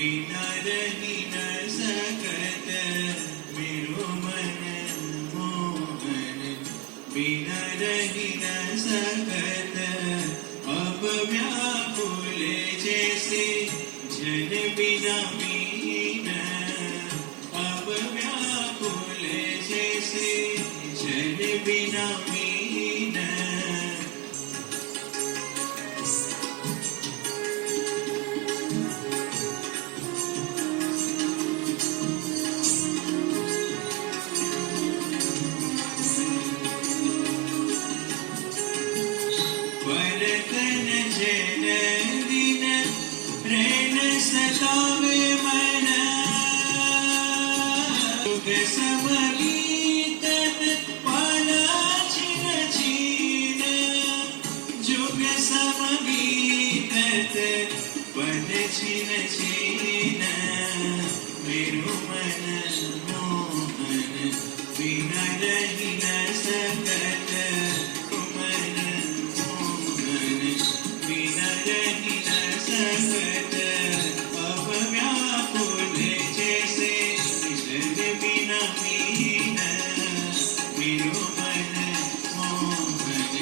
बिना रही न सकत मेरो मन मोहन, बिना रही न सकत अब व्याकुल जैसे जन बिना मीन, अब व्याकुल जैसे जन बिना मीन। वरतन जन दिन ऋण सतावे मन, जुग समगीतन पाला छिन छीन, जुग समगीतत पन छिन छीन। मेरो मन मोहन बिना रही न सकत, मन मोहन बिना रही न सकत अब व्याकुल जैसे जन बिना मीन। मेरो मन मोहन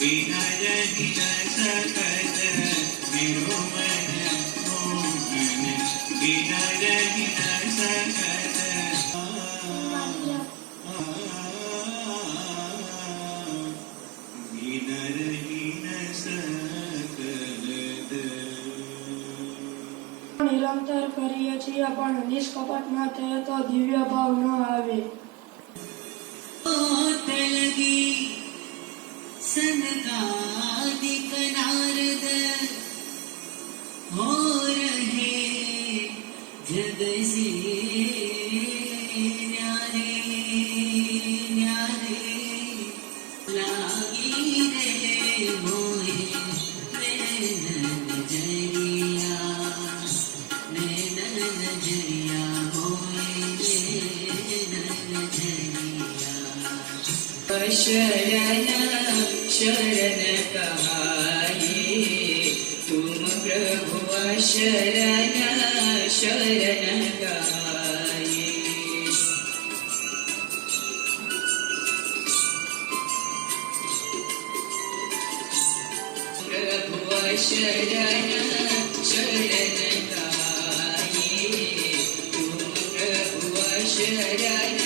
बिना रही न सकत, मेरो मन मोहन बिना रही न सकत। बिना रही न सकत। નિરંતર કરીએ છીએ પણ નિષ્કપટ ન થાય તો દિવ્ય ભાવ ન આવે. लगी सनकादिक नारद हो रहे जग से न्यारे न्यारे, लागी रे मोहे नैन नजरिया, नैन नजरिया मोहे नैन नजरिया। शरण शरण कहाए तुम प्रभु, शरण शरण कहाए। प्रभु शरण शरण कहाए तुम प्रभु, शरण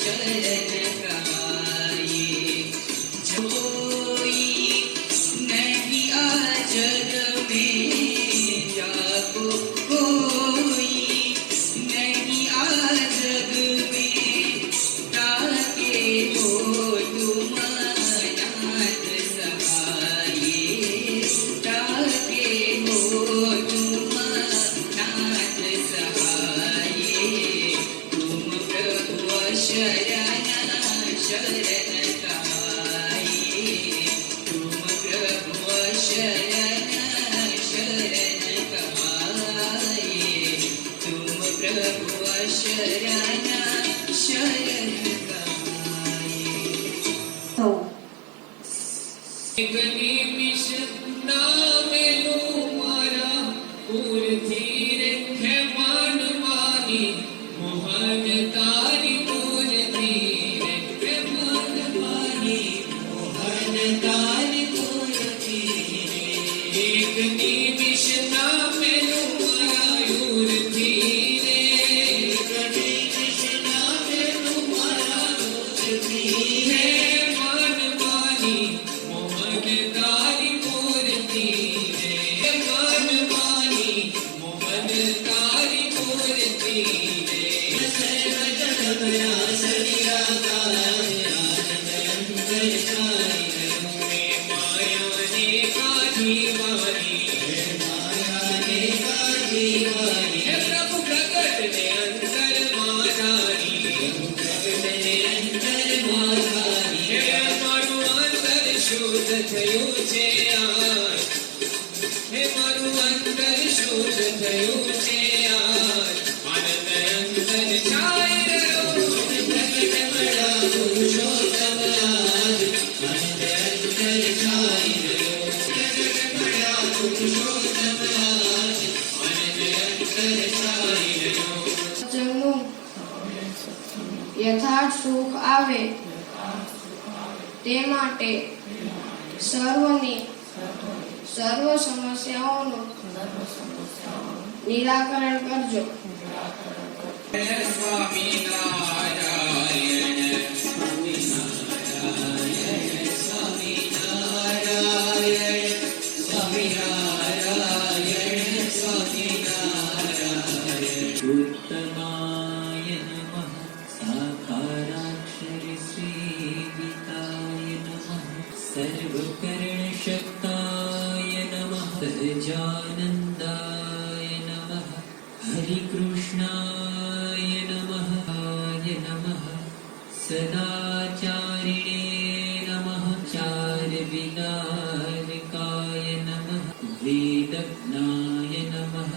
शरण कहाए। कोई नहीं आ जग में जाको, कोई नहीं आ जग में ताके हो तुम नाथ सहाय, ताके हो तुम नाथ सहाय। तुम प्रभु शरण शरण कहाए तुम प्रभु शरण शरण कहाए, तुम प्रभु शरण शरण कहाए। एक निमिष नाम लो मारा पूर धीर है मान मानी, मोहन तारी पूर धीर है मान मानी, मोहन तारी पूर धीर। एक निमिष नाम लो मारा पूर धीरे, एक निमिष नाम लो मारा पूर धीरे, मान मानी मोहन तारी पूर धीरे, मान मानी मोहन तारी पूर धीरे। सर्व जग भया सरिया गाया, अंतर छाई रहे माया ने काढ़ी मारी, माया ने काढ़ी मारी। प्रभु प्रकट ने अंतर माधारी, प्रभु प्रकट ने अंतर माधारी। मारू अंतर शुद्ध थयो छे आज, हे मारू अंतर शुद्ध थयो छे आज। आनंद अंतर छाई रहो प्रकट बड़ा पुरुषोत्तम आज, आनंद अंतर छाई रहो प्रकट बड़ा पुरुषोत्तम आज, आनंद अंतर સુખ આવે તે માટે સર્વની સર્વ સમસ્યાઓનું નિરાકરણ કરજો. उत्तमाय नमः साकाराक्षर सेविताय नमः सर्वकर्णशक्ताय नमः सहजानन्दाय नमः हरिकृष्णाय नमः सदाचारिणे नमः चारविनायकाय नमः वेदज्ञाय नमः.